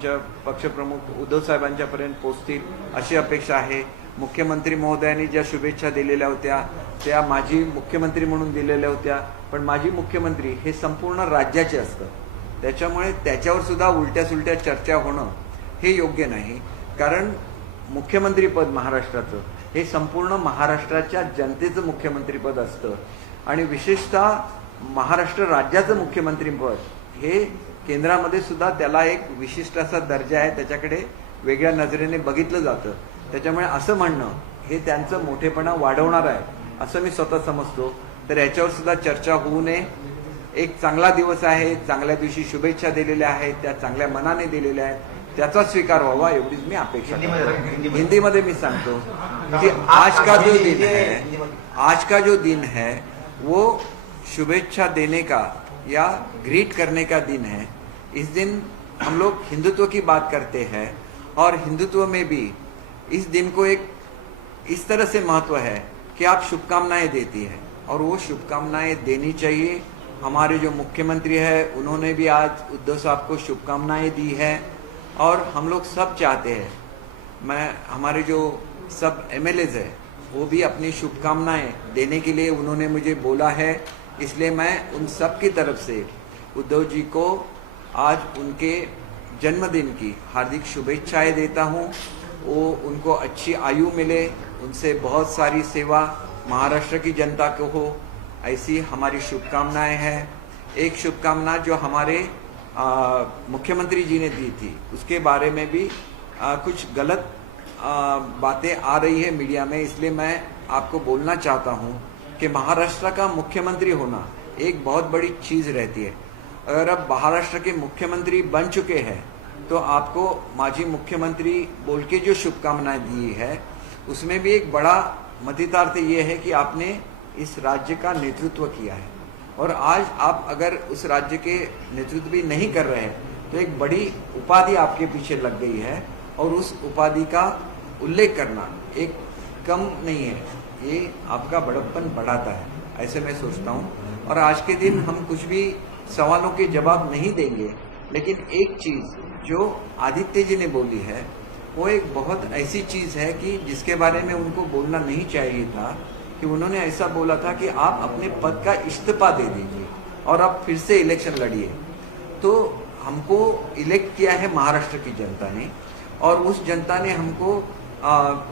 पक्षप्रमुख उद्धव साहेबांच्यापर्यंत पोहोचतील अशी अपेक्षा आहे। मुख्यमंत्री महोदयांनी ज्या शुभेच्छा दिलेल्या होत्या त्या माजी मुख्यमंत्री म्हणून दिलेल्या होत्या, पण माजी मुख्यमंत्री हे संपूर्ण राज्याचे असतं, त्याच्यामुळे त्याच्यावर सुद्धा उलट्या सुलट्या चर्चा होणं हे योग्य नाही। कारण मुख्यमंत्रीपद महाराष्ट्राचं हे संपूर्ण महाराष्ट्राच्या जनतेचं मुख्यमंत्रीपद असतं आणि विशेषतः महाराष्ट्र राज्याचं मुख्यमंत्रीपद हे केंद्रामध्ये सुद्धा त्याला एक विशिष्ट असा दर्जा आहे, त्याच्याकडे वेगळ्या नजरेने बघितलं जातं। त्याच्यामुळे असं म्हणणं हे त्यांचं मोठेपणा वाढवणार आहे असं मी स्वतः समजतो। तर याच्यावर सुद्धा चर्चा होऊ नये। एक चांगला दिवस आहे, चांगल्या दिवशी शुभेच्छा दिलेल्या आहेत, त्या चांगल्या मनाने दिलेल्या आहेत, त्याचा स्वीकार व्हावा एवढीच मी अपेक्षा करतो। हिंदीमध्ये मी सांगतो कि आज का जो दिन है वो शुभेच्छा देने का या ग्रीट करने का दिन है। इस दिन हम लोग हिंदुत्व की बात करते हैं और हिंदुत्व में भी इस दिन को एक इस तरह से महत्व है कि आप शुभकामनाएं देती हैं और वो शुभकामनाएं देनी चाहिए। हमारे जो मुख्यमंत्री है उन्होंने भी आज उद्धव साहब को शुभकामनाएं दी है और हम लोग सब चाहते हैं, हमारे जो सब एमएलएज है वो भी अपनी शुभकामनाएं देने के लिए उन्होंने मुझे बोला है, इसलिए मैं उन सब की तरफ से उद्धव जी को आज उनके जन्मदिन की हार्दिक शुभेच्छाएं देता हूं। वो उनको अच्छी आयु मिले, उनसे बहुत सारी सेवा महाराष्ट्र की जनता को हो, ऐसी हमारी शुभकामनाएं हैं। एक शुभकामना जो हमारे मुख्यमंत्री जी ने दी थी उसके बारे में भी कुछ गलत बातें आ रही है मीडिया में, इसलिए मैं आपको बोलना चाहता हूं कि महाराष्ट्र का मुख्यमंत्री होना एक बहुत बड़ी चीज रहती है। अगर अब महाराष्ट्र के मुख्यमंत्री बन चुके हैं तो आपको माजी मुख्यमंत्री बोल के जो शुभकामनाएं दी है उसमें भी एक बड़ा मतितार्थ ये है कि आपने इस राज्य का नेतृत्व किया है और आज आप अगर उस राज्य के नेतृत्व भी नहीं कर रहे हैं तो एक बड़ी उपाधि आपके पीछे लग गई है और उस उपाधि का उल्लेख करना एक कम नहीं है, ये आपका बड़प्पन बढ़ाता है, ऐसे मैं सोचता हूँ। और आज के दिन हम कुछ भी सवालों के जवाब नहीं देंगे, लेकिन एक चीज जो आदित्य जी ने बोली है वो एक बहुत ऐसी चीज है कि जिसके बारे में उनको बोलना नहीं चाहिए था, कि उन्होंने ऐसा बोला था कि आप अपने पद का इस्तीफा दे दीजिए और आप फिर से इलेक्शन लड़िए। तो हमको इलेक्ट किया है महाराष्ट्र की जनता ने और उस जनता ने हमको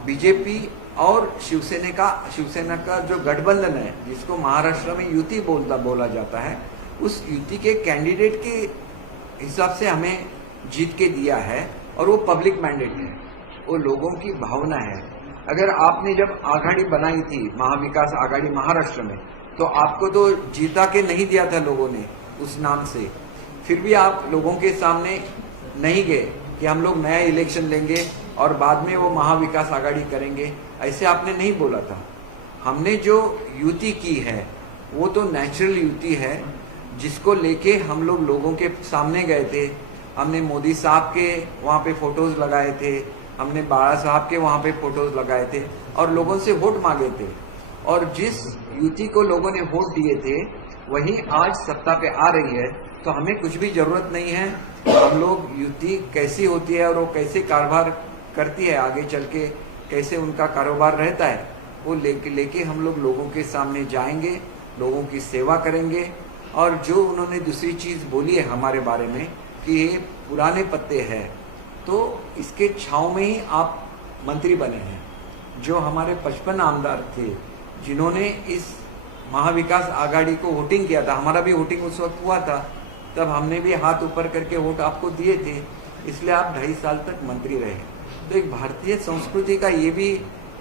बीजेपी और शिवसेना का जो गठबंधन है जिसको महाराष्ट्र में युति बोला जाता है, उस युति के कैंडिडेट के हिसाब से हमें जीत के दिया है और वो पब्लिक मैंडेट है, वो लोगों की भावना है। अगर आपने जब आघाड़ी बनाई थी महाविकास आघाड़ी महाराष्ट्र में तो आपको तो जीता के नहीं दिया था लोगों ने उस नाम से, फिर भी आप लोगों के सामने नहीं गए कि हम लोग नया इलेक्शन लेंगे और बाद में वो महाविकास आघाड़ी करेंगे, ऐसे आपने नहीं बोला था। हमने जो युति की है वो तो नेचुरल युति है जिसको लेके हम लोग लोगों के सामने गए थे। हमने मोदी साहब के वहाँ पे फोटोज लगाए थे, हमने बाला साहब के वहाँ पे फोटोज लगाए थे और लोगों से वोट मांगे थे, और जिस युति को लोगों ने वोट दिए थे वही आज सत्ता पे आ रही है। तो हमें कुछ भी जरूरत नहीं है, हम लोग युति कैसी होती है और वो कैसे कारोबार करती है, आगे चल के कैसे उनका कारोबार रहता है, वो लेके हम लोग लोगों के सामने जाएंगे, लोगों की सेवा करेंगे। और जो उन्होंने दूसरी चीज बोली है हमारे बारे में कि ये पुराने पत्ते हैं, तो इसके छाव में ही आप मंत्री बने हैं। जो हमारे 55 आमदार थे जिन्होंने इस महाविकास आघाड़ी को वोटिंग किया था, हमारा भी वोटिंग उस वक्त हुआ था, तब हमने भी हाथ ऊपर करके वोट आपको दिए थे, इसलिए आप 2.5 साल तक मंत्री रहे। तो एक भारतीय संस्कृति का ये भी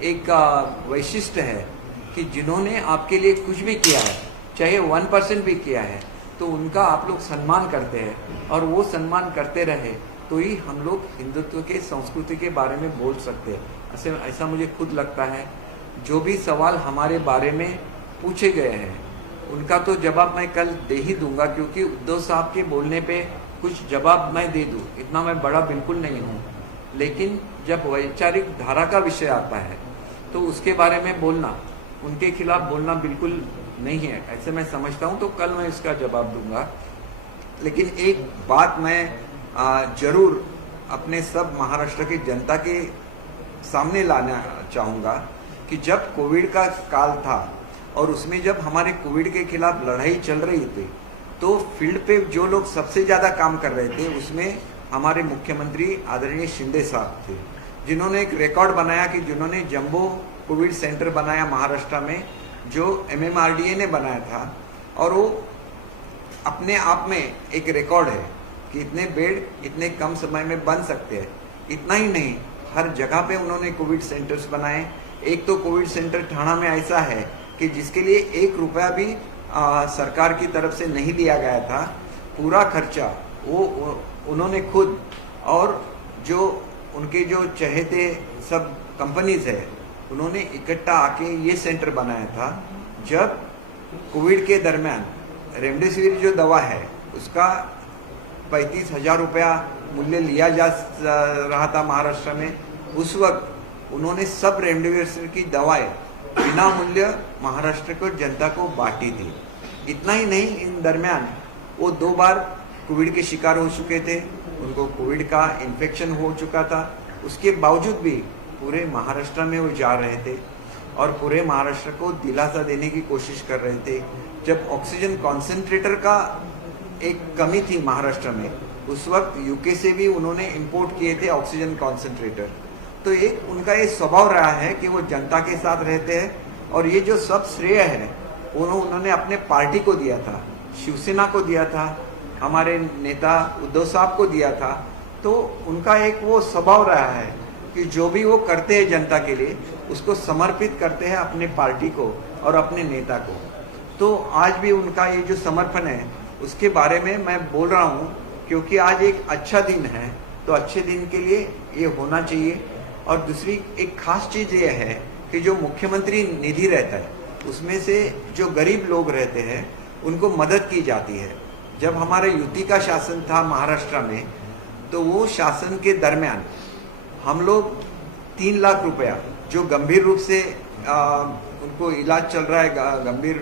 एक वैशिष्ट्य है कि जिन्होंने आपके लिए कुछ भी किया है, चाहे 1% भी किया है, तो उनका आप लोग सम्मान करते हैं और वो सम्मान करते रहे तो ही हम लोग हिंदुत्व के संस्कृति के बारे में बोल सकते हैं। ऐसा मुझे खुद लगता है। जो भी सवाल हमारे बारे में पूछे गए हैं उनका तो जवाब मैं कल दे ही दूंगा, क्योंकि उद्धव साहब के बोलने पे कुछ जवाब मैं दे दूं इतना मैं बड़ा बिल्कुल नहीं हूं, लेकिन जब वैचारिक धारा का विषय आता है तो उसके बारे में बोलना, उनके खिलाफ बोलना बिल्कुल नहीं है, ऐसे मैं समझता हूं। तो कल मैं इसका जवाब दूंगा। लेकिन एक बात मैं जरूर अपने सब महाराष्ट्र की जनता के सामने लाना चाहूँगा कि जब कोविड का काल था और उसमें जब हमारे कोविड के खिलाफ लड़ाई चल रही थी, तो फील्ड पे जो लोग सबसे ज़्यादा काम कर रहे थे उसमें हमारे मुख्यमंत्री आदरणीय शिंदे साहब थे, जिन्होंने एक रिकॉर्ड बनाया कि जिन्होंने जंबो कोविड सेंटर बनाया महाराष्ट्र में, जो MMRDA ने बनाया था, और वो अपने आप में एक रिकॉर्ड है कि इतने बेड इतने कम समय में बन सकते हैं। इतना ही नहीं, हर जगह पे उन्होंने कोविड सेंटर्स बनाए। एक तो कोविड सेंटर ठाणा में ऐसा है कि जिसके लिए 1 रुपया भी सरकार की तरफ से नहीं लिया गया था। पूरा खर्चा वो उन्होंने खुद, और जो उनके जो चहेते सब कंपनीज है, उन्होंने इकट्ठा आके ये सेंटर बनाया था। जब कोविड के दरमियान रेमडेसिविर जो दवा है उसका 35,000 रुपया मूल्य लिया जा रहा था महाराष्ट्र में, उस वक्त उन्होंने सब रेमडेसिविर की दवाएं बिना मूल्य महाराष्ट्र को जनता को बांटी थी। इतना ही नहीं, इन दरमियान वो 2 बार कोविड के शिकार हो चुके थे, उनको कोविड का इन्फेक्शन हो चुका था। उसके बावजूद भी पूरे महाराष्ट्र में वो जा रहे थे और पूरे महाराष्ट्र को दिलासा देने की कोशिश कर रहे थे। जब ऑक्सीजन कॉन्सेंट्रेटर का एक कमी थी महाराष्ट्र में, उस वक्त यूके से भी उन्होंने इंपोर्ट किए थे ऑक्सीजन कॉन्सेंट्रेटर। तो एक उनका ये स्वभाव रहा है कि वो जनता के साथ रहते हैं, और ये जो सब श्रेय है उन्होंने अपने पार्टी को दिया था, शिवसेना को दिया था, हमारे नेता उद्धव साहब को दिया था। तो उनका एक वो स्वभाव रहा है कि जो भी वो करते हैं जनता के लिए, उसको समर्पित करते हैं अपने पार्टी को और अपने नेता को। तो आज भी उनका ये जो समर्पण है उसके बारे में मैं बोल रहा हूँ, क्योंकि आज एक अच्छा दिन है, तो अच्छे दिन के लिए ये होना चाहिए। और दूसरी एक खास चीज़ ये है कि जो मुख्यमंत्री निधि रहता है उसमें से जो गरीब लोग रहते हैं उनको मदद की जाती है। जब हमारे युति का शासन था महाराष्ट्र में, तो वो शासन के दरमियान हम लोग 3 लाख रुपया, जो गंभीर रूप से उनको इलाज चल रहा है, गंभीर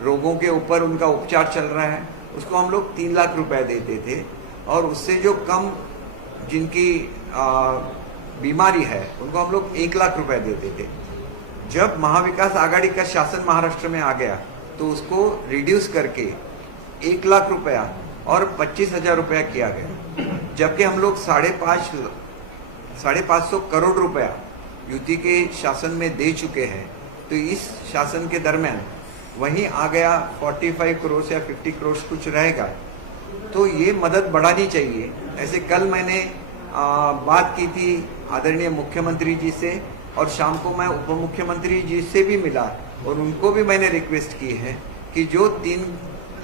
रोगों के ऊपर उनका उपचार चल रहा है, उसको हम लोग 3 लाख रुपया देते थे। और उससे जो कम जिनकी बीमारी है उनको हम लोग 1 लाख रुपया देते थे। जब महाविकास आघाड़ी का शासन महाराष्ट्र में आ गया तो उसको रिड्यूस करके 1 लाख रुपया और 25,000 रुपया किया गया, जबकि हम लोग 550 करोड़ रुपया युति के शासन में दे चुके हैं। तो इस शासन के दरमियान वहीं आ गया 45 करोड़ या 50 करोड़ कुछ रहेगा। तो ये मदद बढ़ानी चाहिए। ऐसे कल मैंने बात की थी आदरणीय मुख्यमंत्री जी से, और शाम को मैं उप मुख्यमंत्री जी से भी मिला, और उनको भी मैंने रिक्वेस्ट की है कि जो 3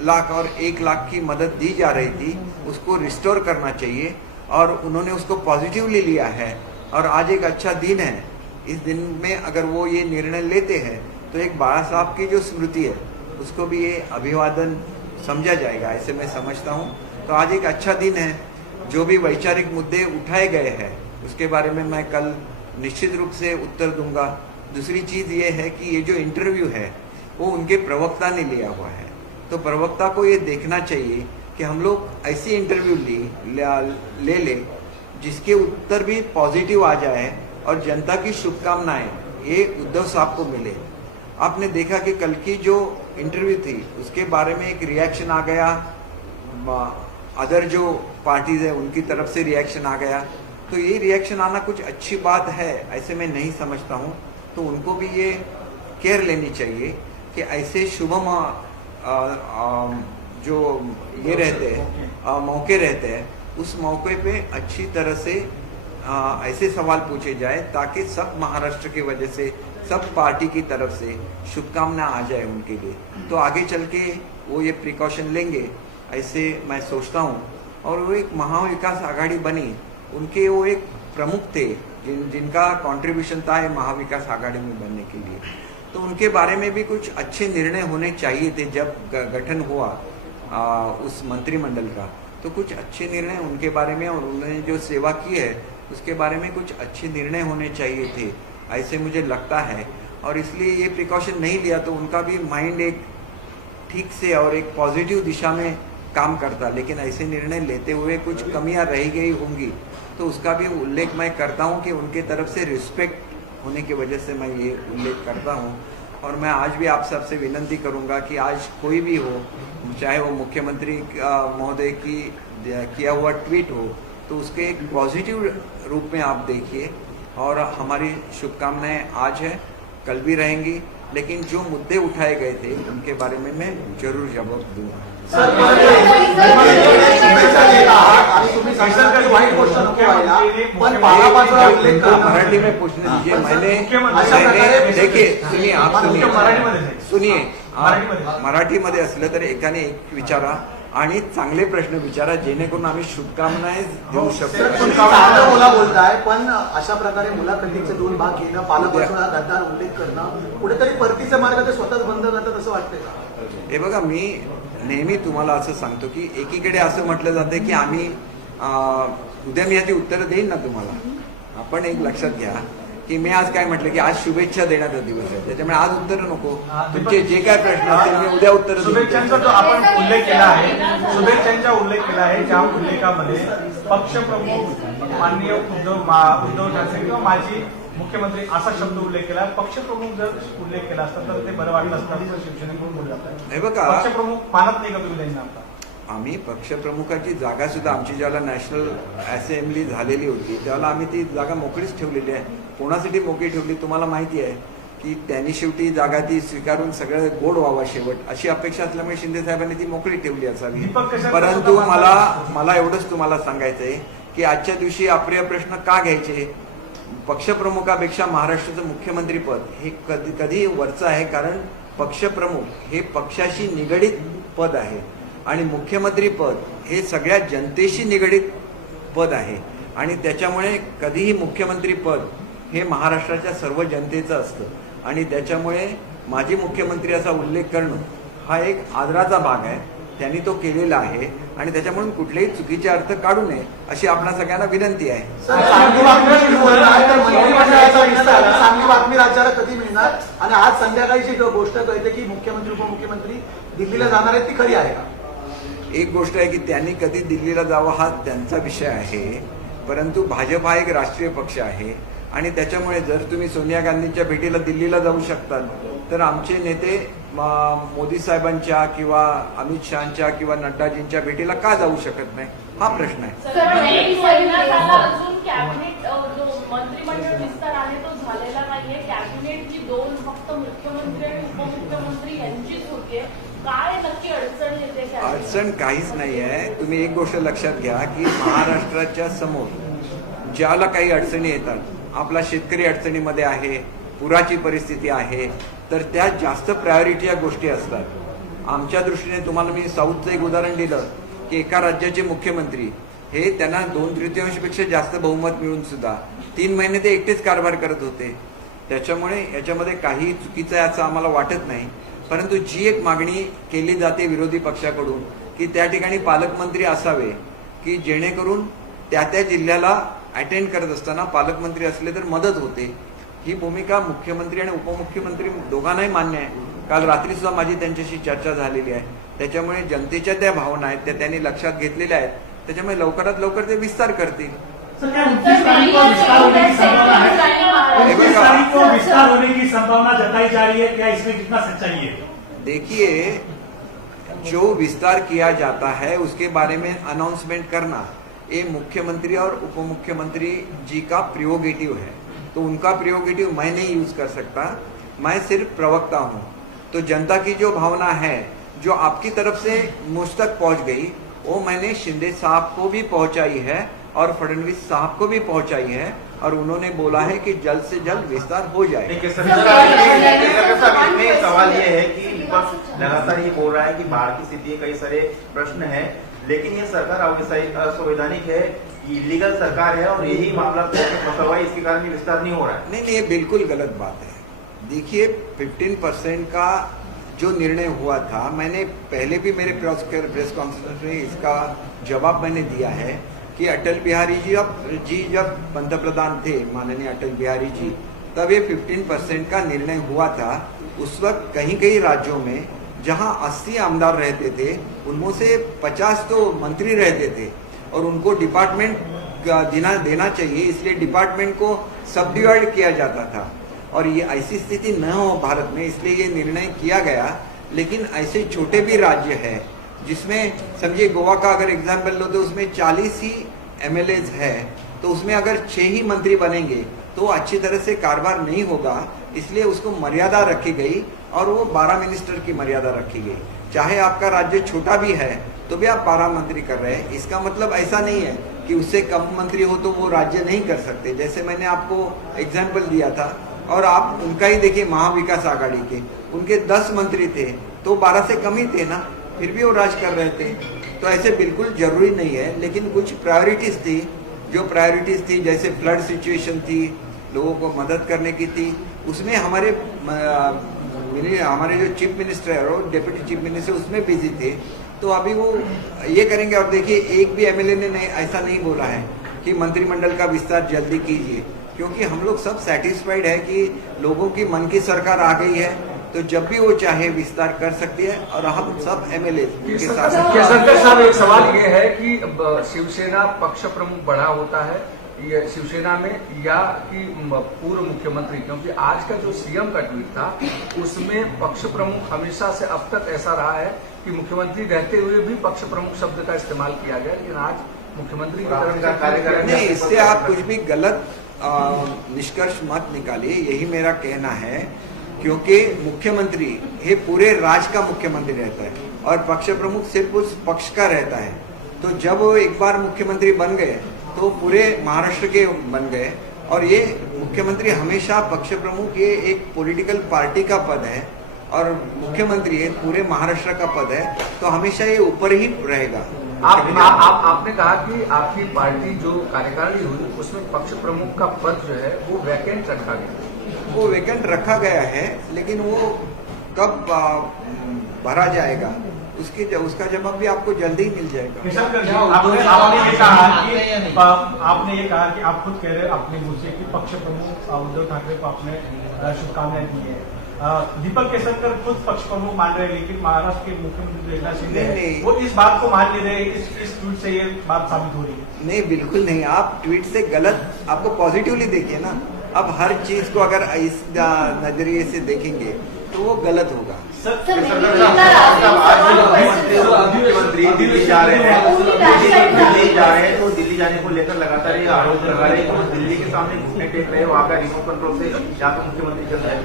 लाख और 1 लाख की मदद दी जा रही थी उसको रिस्टोर करना चाहिए, और उन्होंने उसको पॉजिटिवली लिया है। और आज एक अच्छा दिन है, इस दिन में अगर वो ये निर्णय लेते हैं तो एक बाबा साहब की जो स्मृति है उसको भी ये अभिवादन समझा जाएगा, ऐसे मैं समझता हूँ। तो आज एक अच्छा दिन है। जो भी वैचारिक मुद्दे उठाए गए हैं उसके बारे में मैं कल निश्चित रूप से उत्तर दूंगा। दूसरी चीज़ ये है कि ये जो इंटरव्यू है वो उनके प्रवक्ता ने लिया हुआ है, तो प्रवक्ता को ये देखना चाहिए कि हम लोग ऐसी इंटरव्यू ले ले जिसके उत्तर भी पॉजिटिव आ जाए और जनता की शुभकामनाएं ये उद्धव साहब को मिले। आपने देखा कि कल की जो इंटरव्यू थी उसके बारे में एक रिएक्शन आ गया, अदर जो पार्टीज है उनकी तरफ से रिएक्शन आ गया। तो ये रिएक्शन आना कुछ अच्छी बात है ऐसे मैं नहीं समझता हूँ। तो उनको भी ये केयर लेनी चाहिए कि ऐसे शुभम जो ये रहते हैं मौके रहते हैं, उस मौके पे अच्छी तरह से ऐसे सवाल पूछे जाए ताकि सब महाराष्ट्र की वजह से सब पार्टी की तरफ से शुभकामना आ जाए उनके लिए। तो आगे चल के वो ये प्रिकॉशन लेंगे ऐसे मैं सोचता हूँ। और वो एक महाविकास आघाड़ी बनी, उनके वो एक प्रमुख थे जिनका कंट्रीब्यूशन था ये महाविकास आघाड़ी में बनने के लिए। तो उनके बारे में भी कुछ अच्छे निर्णय होने चाहिए थे। जब गठन हुआ उस मंत्रिमंडल का, तो कुछ अच्छे निर्णय उनके बारे में और उन्होंने जो सेवा की है उसके बारे में कुछ अच्छे निर्णय होने चाहिए थे, ऐसे मुझे लगता है। और इसलिए ये प्रिकॉशन नहीं लिया तो उनका भी माइंड एक ठीक से और एक पॉजिटिव दिशा में काम करता, लेकिन ऐसे निर्णय लेते हुए कुछ कमियां रह गई होंगी तो उसका भी उल्लेख मैं करता हूं कि उनके तरफ से रिस्पेक्ट होने की वजह से मैं ये उल्लेख करता हूं। और मैं आज भी आप सबसे विनंती करूंगा कि आज कोई भी हो, चाहे वो मुख्यमंत्री महोदय की किया हुआ ट्वीट हो, तो उसके एक पॉजिटिव रूप में आप देखिए। और हमारी शुभकामनाएं आज है, कल भी रहेंगी, लेकिन जो मुद्दे उठाए गए थे उनके बारे में मैं जरूर जवाब दूंगा। मराठी में पूछने दीजिए। मैंने देखिए, सुनिए, आप सुनिए, मराठीमध्ये असलं तर एकाने एक विचारा आणि चांगले प्रश्न विचारा, जेणेकरून आम्ही शुभकामनाएं देऊ शकतो। मुला बोलताय, पण अशा प्रकारे मुलाखतीचे 2 भाग घेणं, पालकत्वाचा गद्दार उल्लेख करणं, कुठेतरी परतीचा मार्ग ते स्वतःच बंद करतात असं वाटतंय का? हे बघा, मी नेहमी तुम्हाला असं सांगतो की एकीकडे असं म्हटलं जाते की आम्ही उद्या मी याची उत्तरं देईन ना तुम्हाला। आपण एक लक्षात घ्या की मी आज काय म्हटलं की आज शुभेच्छा देण्याचा दिवस आहे, त्याच्यामुळे आज उत्तर नको, तुमचे जे काय प्रश्न असतील मी उद्या उत्तर देईन। शुभेच्छांचा जो आपण उल्लेख केला आहे, शुभेच्छांचा उल्लेख केला आहे, ज्या उल्लेखामध्ये पक्षप्रमुख माननीय उद्धव ठाकरे किंवा माजी मुख्यमंत्री असा शब्द उल्लेख केला। पक्षप्रमुख जर उल्लेख केला असता तर ते बरं वाटलं असतं असं शिवसेनेकडून बोललं जातं। हे बघा, पक्षप्रमुख मानत नाही का तुम्ही त्यांना? आता आम्ही पक्षप्रमुखाची जागा सुद्धा आमची ज्याला नॅशनल असेंब्ली झालेली होती त्याला आम्ही ती जागा मोकळीच ठेवलेली आहे। कोणासाठी मोकळी ठेवली तुम्हाला माहिती आहे की त्यांनी शेवटी जागा ती स्वीकारून सगळं गोड व्हावा शेवट, अशी अपेक्षा असल्यामुळे शिंदे साहेबांनी ती मोकळी ठेवली असावी। परंतु मला एवढंच तुम्हाला सांगायचंय की आजच्या दिवशी अप्रिय प्रश्न का घ्यायचे? पक्षप्रमुखापेक्षा महाराष्ट्राचं मुख्यमंत्री पद हे कधी वरचं आहे, कारण पक्षप्रमुख हे पक्षाशी निगडीत पद आहे आणि मुख्यमंत्री पद हे सगळ्या जनतेशी निगडीत पद आहे आणि त्याच्यामुळे कधीही मुख्यमंत्री पद हे महाराष्ट्राच्या सर्व जनतेचं असतं आणि त्याच्यामुळे माजी मुख्यमंत्री असा उल्लेख करणं हा एक आदराचा भाग आहे, त्यांनी तो केलेला आहे आणि त्याच्यामुळे कुठलेही चुकीचे अर्थ काढू नये अशी आपल्या सगळ्यांना विनंती आहे। चांगली बातमी राज्याला कधी मिळणार? आणि आज संध्याकाळी जी गोष्ट कळते की मुख्यमंत्री उपमुख्यमंत्री दिल्लीला जाणार आहेत, ती खरी आहे का? एक गोष्ट आहे की त्यांनी कधी दिल्लीला जावं हा त्यांचा विषय आहे, परंतु भाजप हा एक राष्ट्रीय पक्ष आहे आणि त्याच्यामुळे जर तुम्ही सोनिया गांधींच्या भेटीला दिल्लीला जाऊ शकतात तर आमचे नेते मोदी साहेबांच्या किंवा अमित शहाच्या किंवा नड्डाजींच्या भेटीला का जाऊ शकत नाही हा प्रश्न आहे। मंत्रिमंडळ विस्तार आहे तो झालेला नाहीये, कॅबिनेटची 2 फक्त मुख्यमंत्री आणि उपमुख्यमंत्री यांचीच होते, काय नक्की अडचण येते? अडचण काहीच नाही आहे। तुम्ही एक गोष्ट लक्षात घ्या की महाराष्ट्राच्या समोर ज्याला काही अडचणी येतात, आपला शेतकरी अडचणीमध्ये आहे, पुराची परिस्थिती आहे, तर त्या जास्त प्रायोरिटी या गोष्टी असतात। आमच्या दृष्टीने तुम्हाला मी साऊथचं एक उदाहरण दिलं की एका राज्याचे मुख्यमंत्री हे त्यांना 2/3पेक्षा जास्त बहुमत मिळून सुद्धा 3 महिने ते एकटेच कारभार करत होते। त्याच्यामुळे याच्यामध्ये काही चुकीचं आहे असं आम्हाला वाटत नाही, परंतु जी एक मागणी केली जाते विरोधी पक्षाकडून की त्या ठिकाणी पालकमंत्री असावे की जेणेकरून त्या जिल्ह्याला अटेंड करत असताना पालकमंत्री असले तर मदत होते, ही भूमिका मुख्यमंत्री आणि उपमुख्यमंत्री दोघांनाही मान्य आहे। काल रात्री सुद्धा माझी त्यांच्याशी चर्चा झालेली आहे, त्याच्यामुळे जनतेच्या त्या भावना आहेत त्या त्यांनी लक्षात घेतलेल्या आहेत, त्याच्यामुळे लवकरात लवकर ते विस्तार करतील। विस्तार होने की संभावना जताई जा रही है, क्या इसमें कितना सच्चाई है? देखिए, जो विस्तार किया जाता है उसके बारे में अनाउंसमेंट करना ये मुख्यमंत्री और उपमुख्यमंत्री जी का प्रियोगेटिव है, तो उनका प्रियोगेटिव मैं नहीं यूज कर सकता, मैं सिर्फ प्रवक्ता हूं। तो जनता की जो भावना है जो आपकी तरफ से मुझ तक पहुंच गई वो मैंने शिंदे साहब को भी पहुंचाई है और फडणवीस साहब को भी पहुंचाई है और उन्होंने बोला है कि जल्द से जल्द विस्तार हो जाए। देखिए सवाल ये है कि विपक्ष लगातार ये बोल रहा है कि बाढ़ की स्थिति है, कई सारे प्रश्न हैं, लेकिन ये सरकार असंवैधानिक है, इलीगल सरकार है और यही मामला फंसा हुआ है, इसके कारण विस्तार नहीं हो रहा है। नहीं, ये बिल्कुल गलत बात है। देखिए, 15% का जो निर्णय हुआ था, मैंने पहले भी मेरे प्रेस कॉन्फ्रेंस में इसका जवाब मैंने दिया है कि अटल बिहारी जी जब पंतप्रधान थे, माननीय अटल बिहारी जी, तब ये 15% का निर्णय हुआ था। उस वक्त कहीं कहीं राज्यों में जहां 80 आमदार रहते थे उनमें से 50 तो मंत्री रहते थे और उनको डिपार्टमेंट देना चाहिए, इसलिए डिपार्टमेंट को सब डिवाइड किया जाता था और ये ऐसी स्थिति न हो भारत में, इसलिए ये निर्णय किया गया। लेकिन ऐसे छोटे भी राज्य है जिसमें समझिए गोवा का अगर एग्जाम्पल लो तो उसमें 40 ही MLAs है, तो उसमें अगर 6 ही मंत्री बनेंगे तो अच्छी तरह से कारोबार नहीं होगा, इसलिए उसको मर्यादा रखी गई और वो 12 मिनिस्टर की मर्यादा रखी गई। चाहे आपका राज्य छोटा भी है तो भी आप 12 मंत्री कर रहे हैं, इसका मतलब ऐसा नहीं है कि उससे कम मंत्री हो तो वो राज्य नहीं कर सकते। जैसे मैंने आपको एग्जाम्पल दिया था और आप उनका ही देखिए, महाविकास आघाड़ी के उनके 10 मंत्री थे तो 12 से कम ही थे ना, फिर भी वो राज कर रहे थे। तो ऐसे बिल्कुल जरूरी नहीं है, लेकिन कुछ प्रायोरिटीज थी, जो प्रायोरिटीज थी जैसे फ्लड सिचुएशन थी, लोगों को मदद करने की थी, उसमें हमारे जो चीफ मिनिस्टर है और डिप्टी चीफ मिनिस्टर उसमें बिजी थे, तो अभी वो ये करेंगे। और देखिए एक भी MLA ने ऐसा नहीं बोला है कि मंत्रिमंडल का विस्तार जल्दी कीजिए, क्योंकि हम लोग सब सेटिस्फाइड है कि लोगों की मन की सरकार आ गई है, तो जब भी वो चाहे विस्तार कर सकती है और हम सब MLA के साथ। केसरकर साहब, एक सवाल ये है कि शिवसेना पक्ष प्रमुख बड़ा होता है ये शिवसेना में या कि पूर्व मुख्यमंत्री, क्योंकि आज का जो CM का ट्वीट था उसमें पक्ष प्रमुख हमेशा से अब तक ऐसा रहा है कि मुख्यमंत्री रहते हुए भी पक्ष प्रमुख शब्द का इस्तेमाल किया गया, लेकिन आज मुख्यमंत्री की तरफ से कार्यक्रम नहीं, इससे आप कुछ भी गलत निष्कर्ष मत निकालिए, यही मेरा कहना है। क्योंकि मुख्यमंत्री ये पूरे राज्य का मुख्यमंत्री रहता है और पक्ष प्रमुख सिर्फ उस पक्ष का रहता है। तो जब वो एक बार मुख्यमंत्री बन गए तो पूरे महाराष्ट्र के बन गए और ये मुख्यमंत्री हमेशा पक्ष प्रमुख, ये एक पॉलिटिकल पार्टी का पद है और मुख्यमंत्री ये पूरे महाराष्ट्र का पद है, तो हमेशा ये ऊपर ही रहेगा। आपने कहा कि आपकी पार्टी जो कार्यकारिणी हुई उसमें पक्ष प्रमुख का पद जो है वो वैकेंट रखा गया। वो वैकेंट रखा गया है, लेकिन वो कब भरा जाएगा उसका जवाब भी आपको जल्दी ही मिल जाएगा। आपने ये कहा कि आप खुद कह रहे हैं अपने मुंह से कि पक्ष प्रमुख उद्धव ठाकरे को आपने शुभकामनाएं दी है। दीपक केसरकर खुद पक्ष प्रमुख मान रहे हैं, लेकिन महाराष्ट्र के मुख्यमंत्री एकनाथ शिंदे वो इस बात को मान ले रहे हैं। इस ट्वीट से ये बात साबित हो रही है। नहीं, बिल्कुल नहीं, आप ट्वीट से गलत, आपको पॉजिटिवली देखिए ना। अब हर चीज को अगर इस नजरिए से देखेंगे तो वो गलत होगा। मुख्यमंत्री दिल्ली जा रहे हैं तो दिल्ली जाने को लेकर लगातार ये आरोप लगा रहे हैं कि दिल्ली के सामने घुटने टेक रहे हैं, वहां का रिमोट कंट्रोल से यहाँ पे मुख्यमंत्री चल रहे हैं।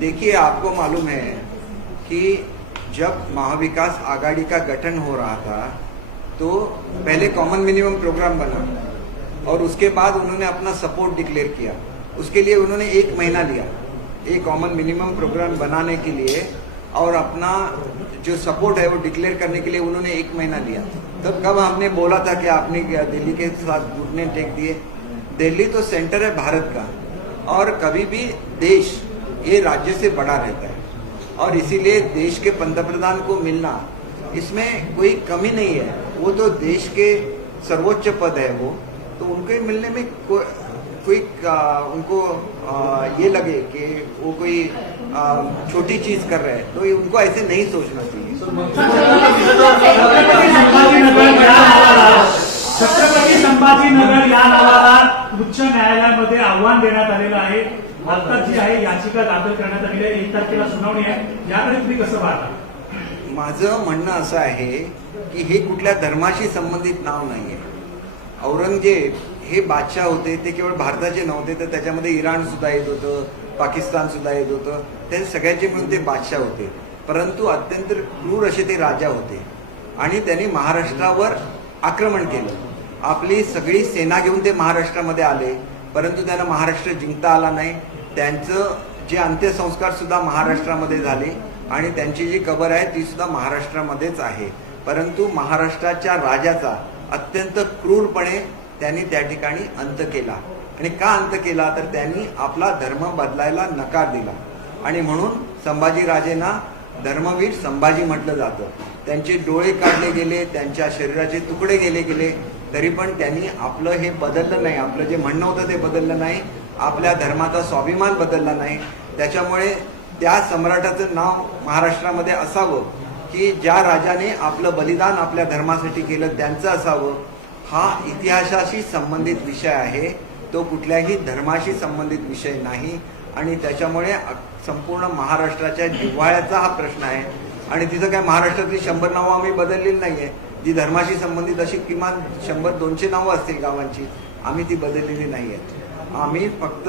देखिए, आपको मालूम है कि जब महाविकास आघाड़ी का गठन हो रहा था तो पहले कॉमन मिनिमम प्रोग्राम बना और उसके बाद उन्होंने अपना सपोर्ट डिक्लेयर किया। उसके लिए उन्होंने 1 महीना लिया एक कॉमन मिनिमम प्रोग्राम बनाने के लिए, और अपना जो सपोर्ट है वो डिक्लेयर करने के लिए उन्होंने 1 महीना लिया। तब कब हमने बोला था कि आपने दिल्ली के साथ घुटने टेक दिए? दिल्ली तो सेंटर है भारत का और कभी भी देश ये राज्य से बड़ा रहता है और इसीलिए देश के पंतप्रधान को मिलना इसमें कोई कमी नहीं है। वो तो देश के सर्वोच्च पद है वो, तो उनके मिलने में कोई उनको ये लगे कि वो कोई छोटी चीज कर रहे हैं, तो ये उनको ऐसे नहीं सोचना चाहिए। छत्रपती संभाजीनगर या नावाला उच्च न्यायालयामध्ये आव्हान देण्यात आलेलं आहे। आता जी आहे याचिका दाखल करण्यात आलेली आहे, 1 तारखेला सुनावणी आहे, याकडे तुम्ही कसं पाहता? माझं म्हणणं असं आहे की हे कुठल्या धर्माशी संबंधित नाव नाहीये। औरंगजेब हे बादशाह होते, ते केवळ भारताचे नव्हते, तर त्याच्यामध्ये इराण सुद्धा येत होतं, पाकिस्तान सुद्धा येत होतं, ते सगळ्यांचे मिळून ते बादशाह होते। परंतु अत्यंत क्रूर असे ते राजा होते आणि त्यांनी महाराष्ट्रावर आक्रमण केलं। आपली सगळी सेना घेऊन ते महाराष्ट्रामध्ये आले, परंतु त्यांना महाराष्ट्र जिंकता आला नाही। त्यांचं जे अंत्यसंस्कार सुद्धा महाराष्ट्रामध्ये झाले आणि त्यांची जी कबर आहे ती सुद्धा महाराष्ट्रामध्येच आहे। परंतु महाराष्ट्राच्या राजाचा अत्यंत क्रूरपणे त्यांनी त्या ठिकाणी अंत केला। आणि का अंत केला? तर त्यांनी आपला धर्म बदलायला नकार दिला आणि म्हणून संभाजीराजेंना धर्मवीर संभाजी म्हटलं जातं। त्यांचे डोळे काढले गेले, त्यांच्या शरीराचे तुकडे गेले, तरी पण त्यांनी आपलं हे बदललं नाही, आपलं जे म्हणणं होतं ते बदललं नाही, आपल्या धर्माचा स्वाभिमान बदलला नाही। त्याच्यामुळे त्या सम्राटाचं नाव महाराष्ट्रामध्ये असावं की ज्या राजाने आपलं बलिदान आपल्या धर्मासाठी केलं त्यांचं असावं. हा इतिहासाशी संबंधित विषय आहे, तो कुठल्याही धर्माशी संबंधित विषय नाही. आणि त्याच्यामुळे संपूर्ण महाराष्ट्राच्या जिव्हाळ्याचा हा प्रश्न आहे. आणि तिथं काय महाराष्ट्रातली 100 नावं आम्ही बदललेली नाहीये. जी धर्माशी संबंधित अशी किमान 100-200 नावं असतील गावांची, आम्ही ती बदललेली नाहीयेत. आम्ही फक्त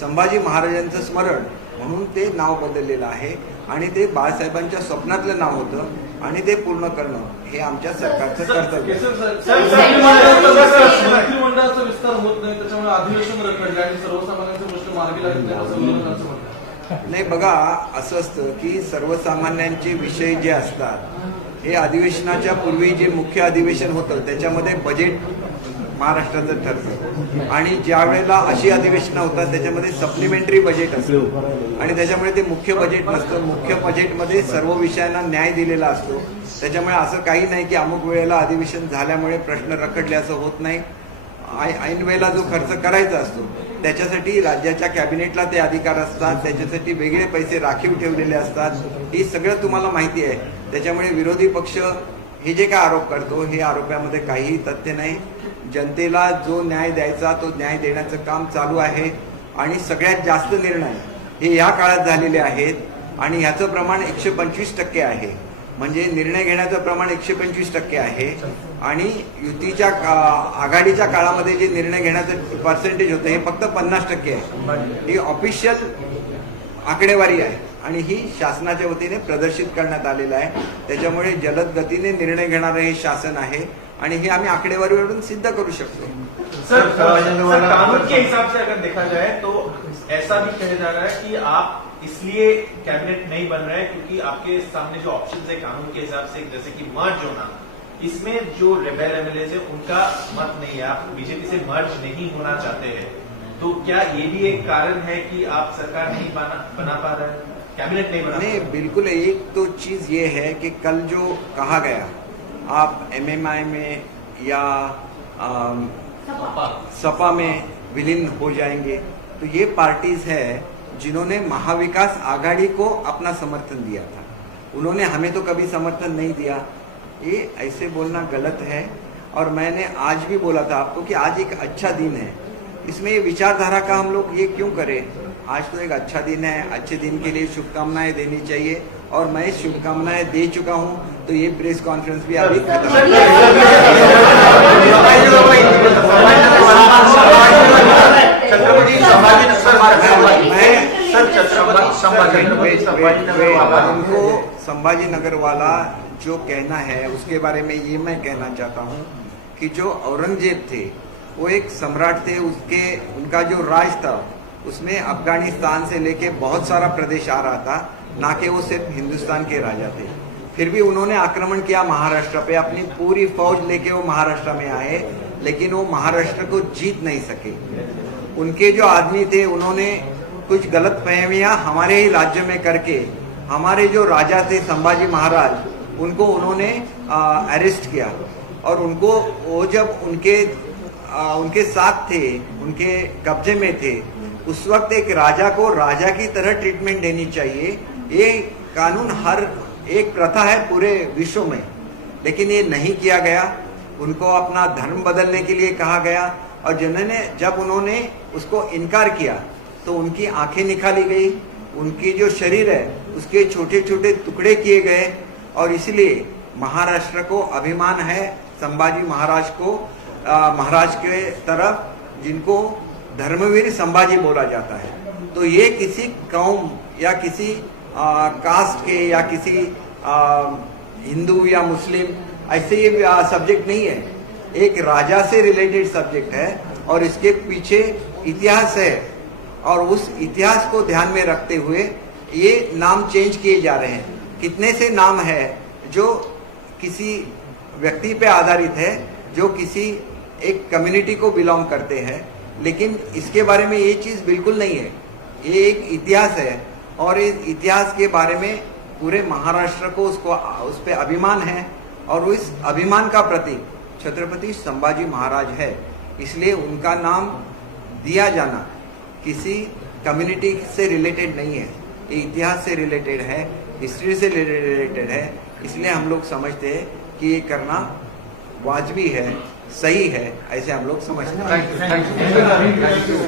संभाजी महाराजांचं स्मरण म्हणून ते नाव बदललेलं आहे. आणि ते बाळासाहेबांच्या स्वप्नातलं नाव होतं आणि ते पूर्ण करणं हे आमच्या सरकारचं कर्तव्य आहे. मंत्रिमंडळाचा विस्तार होत नाही, त्याच्यामुळे अधिवेशन रखडले आणि सर्वसामान्यांचे प्रश्न मार्गी लागत नाही असं विरोधकांचं म्हणणं आहे. नाही बघा, असं असतं की सर्वसामान्यांचे विषय जे असतात हे अधिवेशनाच्या पूर्वी जे मुख्य अधिवेशन होतं त्याच्यामध्ये बजेट महाराष्ट्राचं ठरतं. आणि ज्या वेळेला अशी अधिवेशनं होतात त्याच्यामध्ये सप्लिमेंटरी बजेट असतं आणि त्याच्यामुळे ते मुख्य बजेट नसतं. मुख्य बजेटमध्ये सर्व विषयांना न्याय दिलेला असतो. त्याच्यामुळे असं काही नाही की अमुक वेळेला अधिवेशन झाल्यामुळे प्रश्न रखडले, असं होत नाही. ऐन वेळेला जो खर्च करायचा असतो त्याच्यासाठी राज्याच्या कॅबिनेटला ते अधिकार असतात, त्याच्यासाठी वेगळे पैसे राखीव ठेवलेले असतात. ही सगळं तुम्हाला माहिती आहे. त्याच्यामुळे विरोधी पक्ष हे जे काय आरोप करतो हे आरोपामध्ये काहीही तथ्य नाही. जनतेला जो न्याय द्यायचा तो न्याय देण्याचं काम चालू आहे. आणि सगळ्यात जास्त निर्णय हे या काळात झालेले आहेत आणि ह्याचं प्रमाण 125% आहे. म्हणजे निर्णय घेण्याचं प्रमाण 125% आहे. आणि युतीच्या आघाडीच्या काळामध्ये जे निर्णय घेण्याचं पर्सेंटेज होतं हे फक्त 50% आहे. ही ऑफिशियल आकडेवारी आहे आणि ही शासनाच्या वतीने प्रदर्शित करण्यात आलेलं आहे. त्याच्यामुळे जलद गतीने निर्णय घेणारं हे शासन आहे आणि हे आम्ही आकडेवारीवरून सिद्ध करू शकतो. सर, कानून के हिसाब से अगर देखा जाए तो ऐसा भी कहा जा रहा है कि आप इसलिए कैबिनेट नहीं बन रहे हैं क्योंकि आपके सामने जो ऑप्शन है कानून के हिसाब से, जैसे कि मर्ज होना, इसमें जो रेबेल एमएलए है उनका मत नहीं है, आप बीजेपी से मर्ज नहीं होना चाहते हैं. तो क्या ये भी एक कारण है कि आप सरकार नहीं बना पा रहे हैं, कैबिनेट नहीं बना? नहीं, बिल्कुल. एक तो चीज ये है कि कल जो कहा गया आप एमएमआई में या सपा में विलीन हो जाएंगे, तो ये पार्टीज है जिन्होंने महाविकास आघाड़ी को अपना समर्थन दिया था. उन्होंने हमें तो कभी समर्थन नहीं दिया. ये ऐसे बोलना गलत है. और मैंने आज भी बोला था आपको कि आज एक अच्छा दिन है. इसमें ये विचारधारा का हम लोग ये क्यों करें. आज तो एक अच्छा दिन है. अच्छे दिन के लिए शुभकामनाएं देनी चाहिए और मैं शुभकामनाएं दे चुका हूं. तो ये प्रेस कॉन्फ्रेंस भी अभी खत्म उनको संभाजीनगर वाला जो कहना है उसके बारे में ये मैं कहना चाहता हूँ कि जो औरंगजेब थे वो एक सम्राट थे. उनका जो राज था उसमें अफगानिस्तान से लेके बहुत सारा प्रदेश आ रहा था, ना कि वो सिर्फ हिंदुस्तान के राजा थे. फिर भी उन्होंने आक्रमण किया महाराष्ट्र पे. अपनी पूरी फौज लेके वो महाराष्ट्र में आए, लेकिन वो महाराष्ट्र को जीत नहीं सके. उनके जो आदमी थे उन्होंने कुछ गलत फहमियां हमारे ही राज्य में करके हमारे जो राजा थे संभाजी महाराज उनको उन्होंने अरेस्ट किया. और उनको वो जब उनके साथ थे, उनके कब्जे में थे, उस वक्त एक राजा को राजा की तरह ट्रीटमेंट देनी चाहिए. ये कानून हर एक प्रथा है पूरे विश्व में, लेकिन ये नहीं किया गया. उनको अपना धर्म बदलने के लिए कहा गया और जब उन्होंने उसको इनकार किया तो उनकी आंखें निकाली गई, उनकी जो शरीर है उसके छोटे छोटे टुकड़े किए गए. और इसलिए महाराष्ट्र को अभिमान है संभाजी महाराज को, महाराज के तरफ जिनको धर्मवीर संभाजी बोला जाता है. तो ये किसी कौम या किसी कास्ट के या किसी हिंदू या मुस्लिम ऐसे ये सब्जेक्ट नहीं है. एक राजा से रिलेटेड सब्जेक्ट है और इसके पीछे इतिहास है. और उस इतिहास को ध्यान में रखते हुए ये नाम चेंज किए जा रहे हैं. कितने से नाम है जो किसी व्यक्ति पे आधारित है, जो किसी एक कम्युनिटी को बिलोंग करते हैं, लेकिन इसके बारे में ये चीज बिल्कुल नहीं है. ये एक इतिहास है और इस इतिहास के बारे में पूरे महाराष्ट्र को उस पे अभिमान है. और इस अभिमान का प्रतीक छत्रपति संभाजी महाराज है. इसलिए उनका नाम दिया जाना किसी कम्युनिटी से रिलेटेड नहीं है. ये इतिहास से रिलेटेड है, हिस्ट्री से रिलेटेड है, इसलिए हम लोग समझते हैं कि ये करना वाजबी है, सही है, ऐसे हम लोग समझते हैं। Thank you.